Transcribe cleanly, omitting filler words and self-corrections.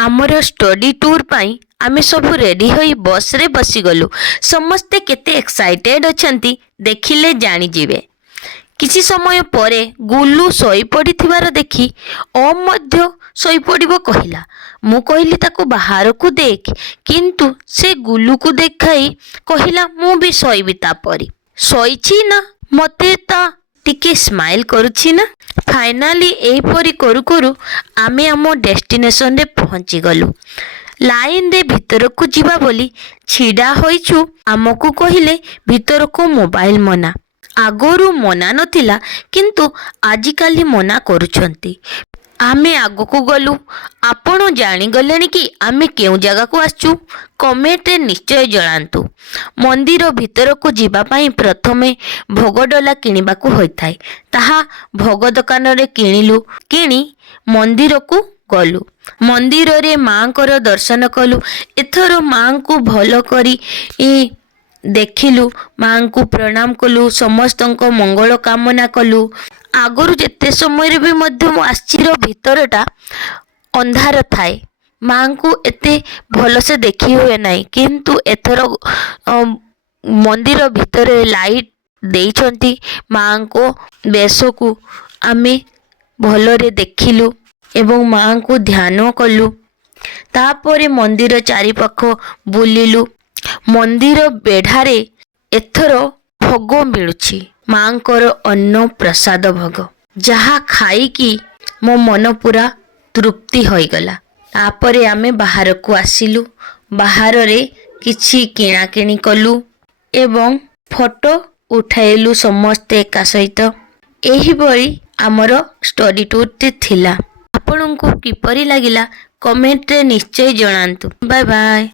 आमर study tour पाई आमे सब रेडी होई बस रे बसी गलु। समस्ते केते एक्साइटेड अछंती देखिले जानी जिवे। किछि समय परे गुल्लू सोई पड़िथिबार देखि ओम मध्य सोई पड़िबो कहिला। मु कहिली ताको बाहर को देख, किंतु से गुल्लू को देखाई कहिला मु भी सोईबी तापरी। सोईची ना मते ता टिके स्माइल करुछि ना। फाइनाली एहीपरी करू करू आमे आमो डेस्टिनेशन रे पहुंची गलु। लाइन रे भीतर को जीवा बोली छिड़ा होइछु। आमको कहिले भीतर को मोबाइल मना। आगोरु मना नथिला, किंतु आजिकाली मना करुछंती। आमे आगो को गलु। आपण जानी गलेनी कि आमे केउ जगह को आछू? कमेंट रे निश्चय जणांतु। मंदिर भीतर को जीवा पाई प्रथमे भोगडला किनिबा को होइथाय। ताहा भोग दुकान रे किनिलु। किनी मंदिर को गलु। मंदिर रे मां कर दर्शन कलु। एथर मां को भलो करी देखिलु। मां को प्रणाम कलु। समस्त को मंगल कामना कलु। आगरु जेते समय भी मध्य आश्चर्य भीतरटा अंधार थाए। मां को एते भल से देखी हुए नहीं, किंतु एथर मंदिर भीतर लाइट देइछंती। मां को बेस को आमे भलरे देखिलु एवं मां को ध्यान कलु। तापरे मंदिर चारिपाख बुलिलु। मंदिर बेढ़ारे एथर भोग मिलुछि। मांकर अन्न प्रसाद भोग, जहा खाई कि मो मन पूरा तृप्ति होइगला। तापरे आमे बाहर को आसिलु। बाहर रे किछि किणा किणी कलु एवं फोटो उठाइलु समस्ते एका सहित। एही बरी आमर स्टडी टूर थिला। आपनଙ୍କୁ किपरि लागिला कमेंट रे निश्चय जणांतु। Bye bye.